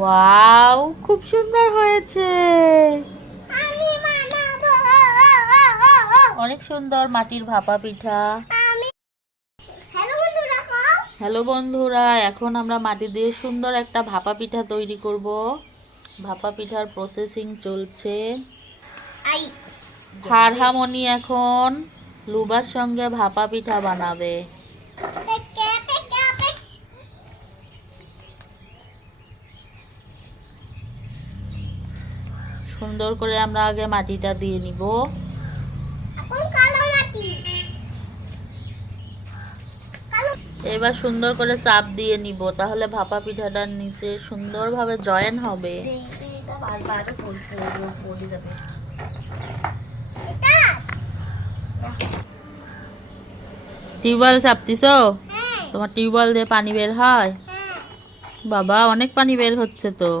Wow, খুব সুন্দর হয়েছে। অনেক সুন্দর মাটির ভাপা পিঠা। হ্যালো বন্ধুরা, এখন আমরা মাটি দিয়ে সুন্দর একটা ভাপা পিঠা তৈরি করব। ভাপা পিঠার প্রসেসিং চলছে। ফারহামনি এখন লুবার সঙ্গে ভাপা পিঠা বানাবে। সুন্দর করে আমরা আগে মাটিটা দিয়ে নিব। এবার সুন্দর করে চাপ দিয়ে নিব, তাহলে ভাপা পিঠাটার নিচে সুন্দরভাবে জয়েন হবে। টিউবওয়েল চাপতিছো? তোমার টিউবওয়েল দিয়ে পানি বের হয়? বাবা, অনেক পানি বের হচ্ছে তো।